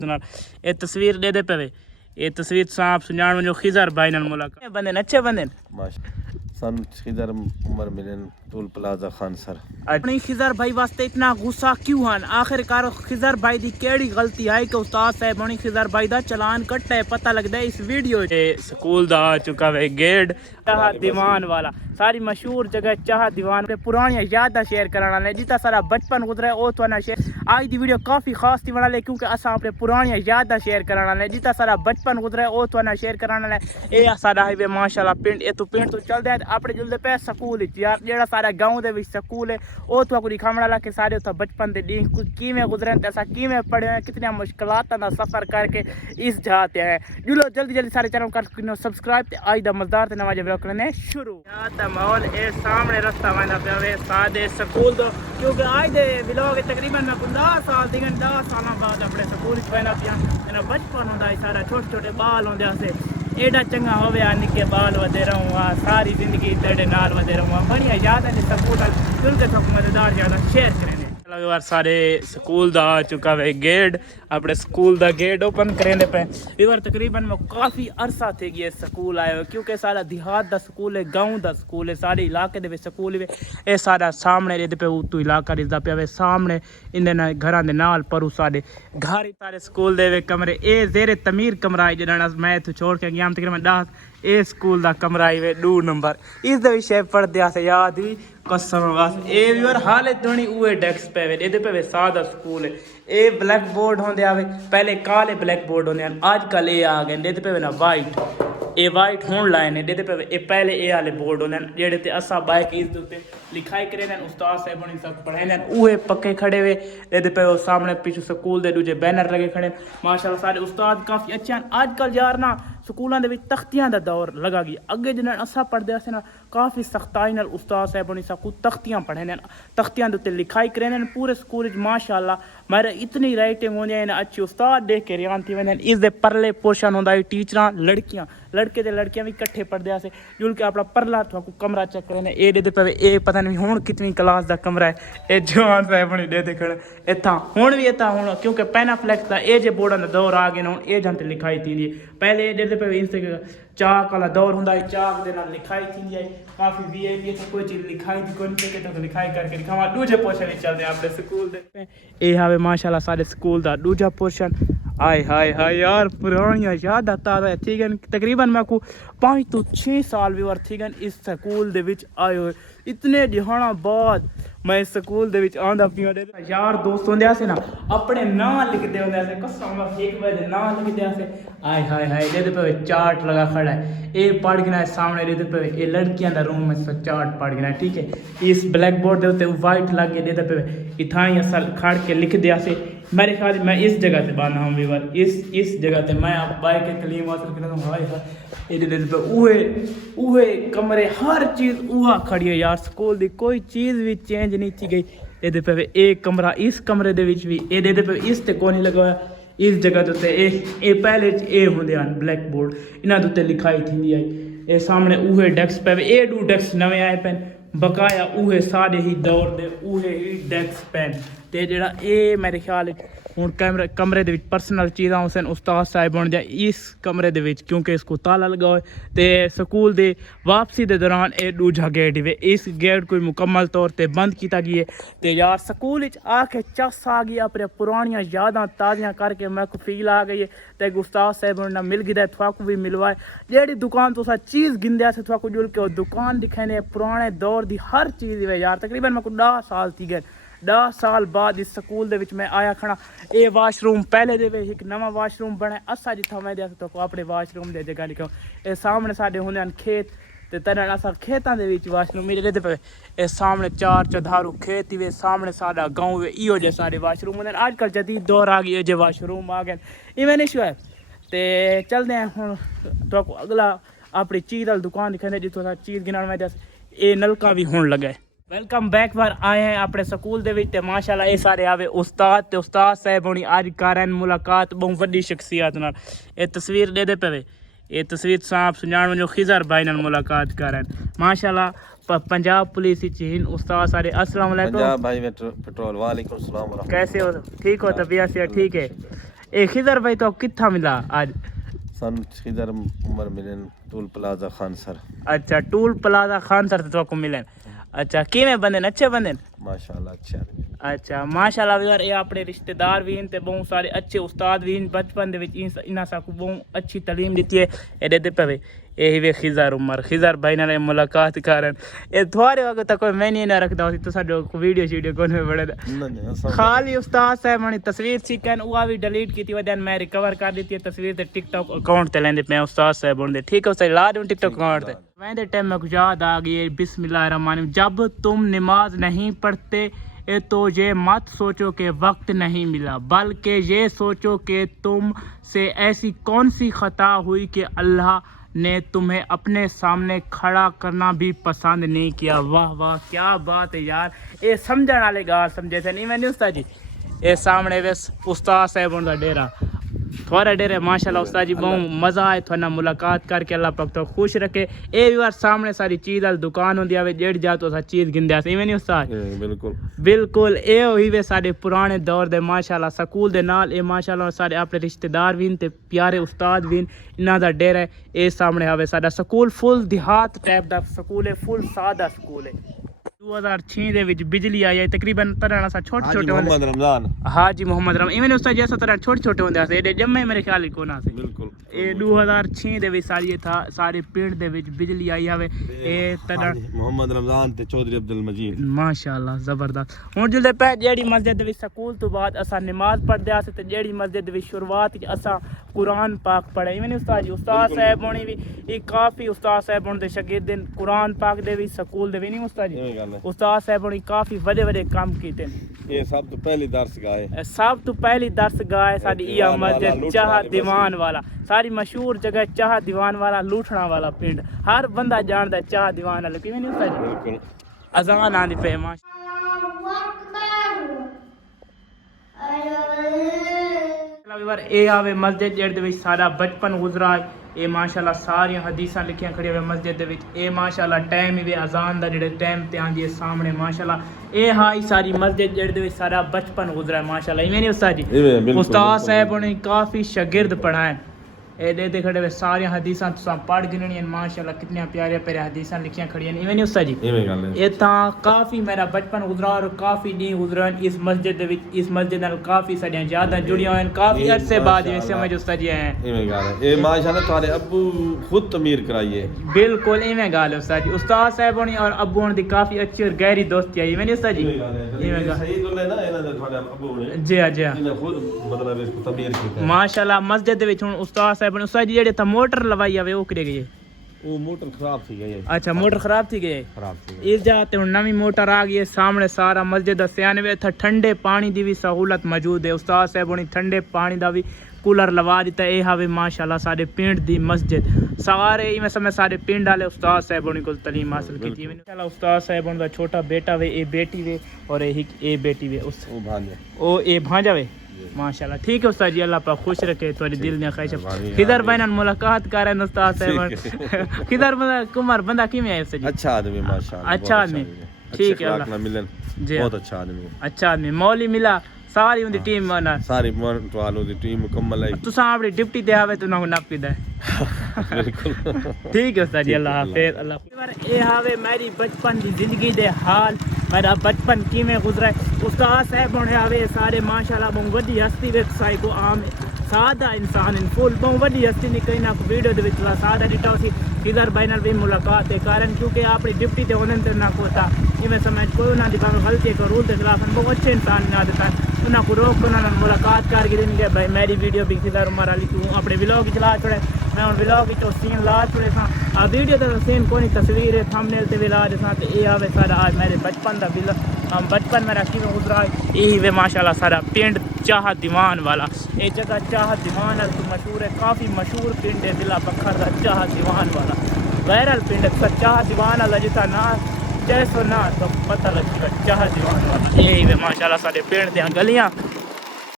ये तस्वीर दे दे पे ये तस्वीर सांप सुजान वञो खिज़र भाई नाल मुलाकात बंदे अच्छे बंदे सन खिज़र उमर मिलन टोल प्लाजा खान सर अपनी खिज़र भाई वास्ते इतना गुस्सा क्यों हन आखिरकार खिज़र भाई दी केड़ी गलती है कि उस्ताद साहब बनी खिज़र भाई दा चलान कट्टा है पता लगदा है इस वीडियो स्कूल दा आ चुका है गेट चाह दीवान वाला सारी मशहूर जगह चाह दीवान पे पुरानी यादां शेयर कराना है जितना सारा बचपन गुजरा है वो तो ना शेयर आज दी वीडियो काफ़ी खास थी वाला क्योंकि असा अपने पुरानी यादां शेयर कराना है जितना सारा बचपन गुजरा है वो तो ना शेयर कराना है ये सारा हाईवे माशाल्लाह पिंड ये तो पिंड तो चलते हैं अपने जुलते पे स्कूल यार जेड़ा सारा गाँव दे विच स्कूल है वो तो दिखाने वाला कि सारे उत्थे बचपन के दिन किवें गुजरे असा किवें पढ़े हैं कितनी मुश्किलात का सफ़र करके इस जाते हैं जुलो जल्दी जल्दी सारे चैनल कर सब्सक्राइब आज दा मज़ेदार ते नवा वीडियो करने शुरू माहौल ए सामने रास्ता वंदा पे सादे स्कूल तो क्योंकि आज दे व्लॉग तकरीबन मैं 10 साल दी 10 साल बाद अपने स्कूल पैना पिया मेरा बचपन होंदा सारा छोटे छोटे बाल होंदे से एडा चंगा होवे निक्के बाल वधे रहूँ सारी जिंदगी तेरे नाल वधे रहूँ बढ़िया याद है स्कूल दिल के सब मजेदार याद शेयर करें बार सारे स्कूल दा आ चुका है गेट अपने स्कूल दा गेट ओपन करेंगे पे बार तकरीबन मैं काफ़ी अरसा थे गए स्कूल आए हो क्योंकि सारा देहात दा स्कूल है गाँव दा स्कूल है सारे इलाके दे स्कूल है ये सारा सामने ये पे उतू इलाका रिजदा पे सामने इन घर के नाल पर सारे घर सारे स्कूल दे कमरे ये जेरे तमीर कमरा है जरा मैं इतों छोड़ के गया तकरीबन 10 ये स्कूल का कमरा है 2 नंबर इस विषय पढ़ते से याद भी कसम बस ये भी और हालत होनी उहे डेस्क पे ये पे सादा स्कूल है ये ब्लैक बोर्ड होंदे आवे पहले काले ब्लैक बोर्ड होंदे आजकल ये आ गए ये पे ना वाइट ये वाइट होने लाए ने ये पे ये पहले ये वाले बोर्ड होंदे जेड़े ते असा बाइक इस उत्ते लिखाई करे ने उस्ताद साहब ने सब पढ़ाए ने उहे पक्के खड़े हुए ये पे वो सामने पीछे स्कूल दे दूजे बैनर लगे खड़े माशाल्लाह सारे उस्ताद काफ़ी अच्छे हैं आजकल यार ना स्कूलों के तख्तियां का दौर लगा गया अगे जिन्हें असा पढ़ते से ना काफ़ी सख्ताई नाल उस्ताद साहब ने सबको तख्तियां पढ़े ने तख्तियां के उत्ते लिखाई करे ने पूरे स्कूल माशाल्लाह मेरे इतनी राइटिंग होंदी है अच्छी उस्ताद देख के रियान थी वेंदे इस दे परले पोर्शन होंदा है टीचरां लड़कियां लड़के ते लड़कियां भी इकट्ठे पढ़ते से जुल के अपना परला थोड़ा कमरा चेक करे ने ए दे पे ए पता नहीं हुण कितनी क्लास का कमरा है ये जवान साहब ने दे देखण इत्था हुण भी इत्था हुण क्योंकि पैना फ्लैक्स का ए जे बोर्डां दा दौर आ गया हुण ए जंत लिखाई थी पहले ए पे इस चाक वाला दौर होंदा है चाक दे नाल लिखाई थी है काफ़ी वीआईपी तो कोई चीज़ लिखाई थी कोई के तो लिखाई करके दिखावा दूजे पोर्शन में चलते अपने स्कूल दे ए हावे माशाल्लाह सारे स्कूल दा दूजा पोर्शन आय हाय हाय यार पुरानी याद आता है ठीक है तकरीबन मैं को 5 तो 6 साल भी ठीक है इस स्कूल दे विच आए हुए इतने दिहाड़ा बाद मैं स्कूल दे विच आंदा पिया यार दोस्त होंदे से ना अपने नाम लिखते होंदे से कसम एक बजे नाम लिखते से आय हाय हाय दे पे चार्ट लगा खड़ा है ये पढ़ गया सामने दे पे ये लड़कियां दा रूम में सब चार्ट पढ़ गया ठीक है इस ब्लैक बोर्ड दे उत्ते वाइट लग गए दे पे इथा ही असल खड़ के लिख दिया से मेरे ख्याल मैं इस जगह से बाना हूँ बार इस जगह से मैं आप बाइक के तलीम हासिल कर हाय हाय उहे कमरे हर चीज़ उहा खड़ी है यार स्कूल की कोई चीज़ भी चेंज नहीं थी गई ये पे एक कमरा इस कमरे दे विच भी ये पे इस ते कोई नहीं लगा इस जगह ते ए पहले ए होंदे हैं ब्लैक बोर्ड इन्हां दे उत्ते लिखाई थी है ये सामने उहे डेस्क पे ए 2 डेस्क नवे आए पेन बकाया उहे सारे ही दौर दे उहे ही डेस्क पेन ते जेड़ा ए मेरे ख्याल हूँ कमरे दे विच पर्सनल चीज़ां हुसैन उस्ताद साहब बन जाए इस कमरे दे विच क्योंकि इसको ताला लगा हुआ तो स्कूल दे वापसी के दौरान ये दूजा गेट वे इस गेट को मुकम्मल तौर पर बंद किया गया तो यार स्कूल आके चस आ गई अपने पुरानिया यादां ताज़ियां करके मैं को फील आ गई है तो उस्ताद साहब ने मिल गया थोड़ा भी मिलवाए जी दुकान तो चीज़ गिंदे से थोड़ा जुड़ के दुकान दिखाने पुराने दौर की हर चीज़ यार तकरीबन मैं को 10 साल थी गए 10 साल बाद इस स्कूल दे विच मैं आया खड़ा ये वाशरूम पहले दे एक नवा वाशरूम बना असा जिथा मैं तो अपने वाशरूम दे जगह लिखा ये सामने साडे होंदे खेत ते तरह असा खेतों के विच वाशरूम मेरे पे ये सामने 4 चौधारू खेत ही सामने साडा गाँव इो जे सारे वाशरूम होंदे आजकल जदीद दौर आ गई जे वाशरूम आ गए इवें इशू है तो चलते हैं हुण तो अगला अपनी चीज़ वाली दुकान दिखाने जितों चीज़ गिना मैं ये नलका भी होने लगा है वेलकम बैक बार आए हैं अपने स्कूल दे विच माशाल्लाह ये सारे आवे उस्ताद ते उस्ताद साहब होनी आज कारण मुलाकात बहुत वड्डी शख्सियत नाल ये तस्वीर दे दे पे ये तस्वीर सांप सुजान वञो खिज़र भाई नाल मुलाकात करन माशाल्लाह पंजाब पुलिस चीन उस्ताद सारे अस्सलाम वालेकुम पंजाब भाई पेट्रोल वालेकुम सलाम कैसे हो ठीक हो तबीयत से ठीक है ए खिजर भाई तो कित्था मिला आज? सन खिजर उमर मिलन टूल प्लाजा खान सर। अच्छा टूल प्लाजा खान सर तो को मिले। अच्छा किवें बंदे ने? अच्छे बंदे ने माशाल्लाह अच्छे आदमी। अच्छा माशाल्लाह यार, ये अपने रिश्तेदार भी ते बहुत सारे अच्छे उस्ताद भी बचपन दे विच इन्हां साकू बहुत अच्छी तालीम दी है। एडे दे पवे यही वे खिजर उमर खिजर भाई नाल मुलाकात करन ए थोड़े वक्त तक मैं नहीं ना रखदा होसी तो साडो वीडियो शीडियो कोने बड़े खाली उस्ताद साहब मनी तस्वीर सीखन उआ भी डिलीट कीती वदन मैं रिकवर कर दी तस्वीर ते टिकटॉक अकाउंट ते लेंदे पे उस्ताद साहब बोलदे ठीक है उस्ताद ला दूं टिकटॉक अकाउंट ते। वेंदे टाइम में कुछ याद आ गई बिस्मिल्लाहिर्रहमानिर्रहीम, जब तुम नमाज नहीं पढ़ते तो ये मत सोचो कि वक्त नहीं मिला, बल्कि ये सोचो कि तुम से ऐसी कौन सी खता हुई कि अल्लाह ने तुम्हें अपने सामने खड़ा करना भी पसंद नहीं किया। वाह वाह क्या बात है यार, ये समझने वाले गाल समझे थे नहीं मैंने उस्ताद जी। ये सामने बस उस्ताद साहब उनका डेरा थोड़ा डेरे माशाल्लाह उस्ताद जी बहुत मज़ा आए थोड़ा मुलाकात करके, अल्लाह पाक तो खुश रखे। ये भी बार सामने सारी चीज़ वाली दुकान होंदी आवे जेड़ जा तो चीज़ गिंदे आसे इवें नहीं उस्ताद? बिल्कुल बिल्कुल ये हुई वे सारे पुराने दौर दे माशाल्लाह स्कूल दे नाल ये माशाल्लाह सारे अपने रिश्तेदार भी ते प्यारे उस्ताद भी इन्हां दा डेरा है। ये सामने आवे साडा स्कूल फुल देहात टाइप दा स्कूल है, फुल सादा स्कूल है। 2006 दे विच बिजली आई है तकरीबन तरह सा छोटे छोटे मोहम्मद रमजान हाजी मोहम्मद रमजान इवें उस्ताद जैसा तरह छोटे छोटे होंदे आसे एडे जम्मे मेरे ख्याल को ना से। बिल्कुल ए 2006 दे विच सारी था सारे पिंड दे विच बिजली आई आवे ए तरह मोहम्मद रमजान ते चौधरी अब्दुल मजीद माशाल्लाह जबरदस्त। हुन जिल्ले पै जेड़ी मस्जिद दे विच स्कूल तो बाद असा नमाज पढ़दे आसे ते जेड़ी मस्जिद दे विच शुरुआत च असा कुरान पाक पढ़े इवें उस्ताद जी। उस्ताद साहब होनी भी काफी उस्ताद साहब होने दे शागिर्द कुरान पाक दे भी स्कूल दे भी नहीं उस्ताद जी। उस्ताद साहब होनी काफी बड़े बड़े काम कीते ये सब तो पहली दरसगाह है, सब तो पहली दरसगाह है साडी इया मस्जिद चाह दीवान वाला, सारी मशहूर जगह चाह दीवान वाला लूठना वाला पिंड हर बंदा जानदा चाह दीवान वाला किवें नहीं उस्ताद जी। बिल्कुल अजान आंदी पे ए आवे मस्जिद जेड़ दे विच सारा बचपन गुजरा ए माशाल्लाह सारी हदीसां लिखियां खड़ी हुए मस्जिद दे विच ए माशाल्लाह टाइम ही वे अजान दा जेड़े टाइम ते आंदी है सामने माशाल्लाह ए हाई सारी मस्जिद जेड़ दे विच सारा बचपन गुजरा है माशाल्लाह इवें नहीं उस्ताद जी। उस्ताद साहब ने काफी शागिर्द पढ़ाए ए दे खड़े हुए सारी हदीसां तुसां पढ़ गिननियां माशाल्लाह कितनी प्यारे प्यारे हदीसां लिखियां खड़ियां इवें नहीं उस्ताद जी। ए तां काफी मेरा बचपन गुजरा और काफी दी गुजरन इस मस्जिद दे विच इस मस्जिद नाल काफी साडियां यादां जुड़ियां हैं काफी अरसे बाद ये समझ उस्ताद जी आए इवें गाल है ए माशाल्लाह तुम्हारे अब्बू खुद तमीर कराइए। बिल्कुल इवें गाल है उस्ताद जी। उस्ताद साहब होनी और अब्बू होनी दी काफी अच्छी और गहरी दोस्ती है इवें नहीं उस्ताद जी। इवें गाल सही तो लेना इना दे तुम्हारे अब्बू ने जी हां जी हां इने खुद मतलब इसको तमीर कीता माशाल्लाह। मस्जिद दे विच हुन उस्ताद साहब ने उस्ताद जी जेड़े था मोटर लवाई आवे ओ करे गए वो मोटर खराब थी गई। अच्छा मोटर खराब थी गई खराब थी इस जगह ते हुन नवी मोटर आ गई है सामने सारा मस्जिद दा 96 था ठंडे पानी दी भी सहूलत मौजूद है। उस्ताद साहब होनी ठंडे पानी दा भी कूलर लवा दिता ए हावे माशाल्लाह सारे पिंड दी मस्जिद सारे इवें समय सारे पिंड वाले उस्ताद साहब होनी को तालीम हासिल की माशाल्लाह। उस्ताद साहब होनी दा छोटा बेटा वे ए बेटी वे और ए बेटी वे उस वो भांजा ओ ए भांजा वे माशाल्लाह। ठीक है उस्ताद जी अल्लाह पाक खुश रखे तुम्हारी दिल ने ख्वाहिश। किधर भाई नाल मुलाकात कर रहे हैं उस्ताद साहब किधर बंदा कुमार बंदा किवें है उस्ताद जी? अच्छा आदमी माशाल्लाह अच्छा आदमी ठीक है अल्लाह मिलन बहुत अच्छा आदमी अच्छा आदमी मौली मिला सारी उनकी टीम ना सारी वालों दी टीम मुकम्मल है। तुसा अपनी डिप्टी ते आवे तो ना नाप कीदा बिल्कुल ठीक है उस्ताद जी अल्लाह हाफिज अल्लाह। ए हावे मेरी बचपन दी जिंदगी दे हाल मेरा बचपन किवें गुजरा है। उस्ताद साहब होने आवे सारे माशाल्लाह बहुत वड्डी हस्ती वे साई को आम सादा इंसान इन फुल बहुत वड्डी हस्ती ने कहीं ना वीडियो दे विच सादा डिटा सी किधर भाई नाल भी मुलाकात के कारण क्योंकि अपनी डिप्टी ते होने ते ना कोता इवें समझ कोई ना दी गलती को रूल के खिलाफ बहुत अच्छे इंसान ना देता उन्हें को रोक उन्होंने मुलाकात करके देनी है भाई मेरी वीडियो भी किधर उमर अली तू अपने व्लॉग चला छोड़े मैं उन व्लॉग तो सीन ला छोड़े था आ वीडियो तो सीन कोई तस्वीर है थंबनेल ते विला दे साथ ए आवे सारा आज मेरे बचपन दा बिल हम बचपन मेरा किवें गुजरा यही वे माशाल्लाह सारा पिंड चाह दीवान वाला ये जगह चाह दीवान है तो मशहूर है काफ़ी मशहूर पिंड है दिला पखर का चाह दीवान वाला वायरल पिंड है चाह दीवान वाला जितना ना जैसो ना तो पता लगेगा चाह दीवान वाला यही वे माशाल्लाह सारे पिंड दियां गलियां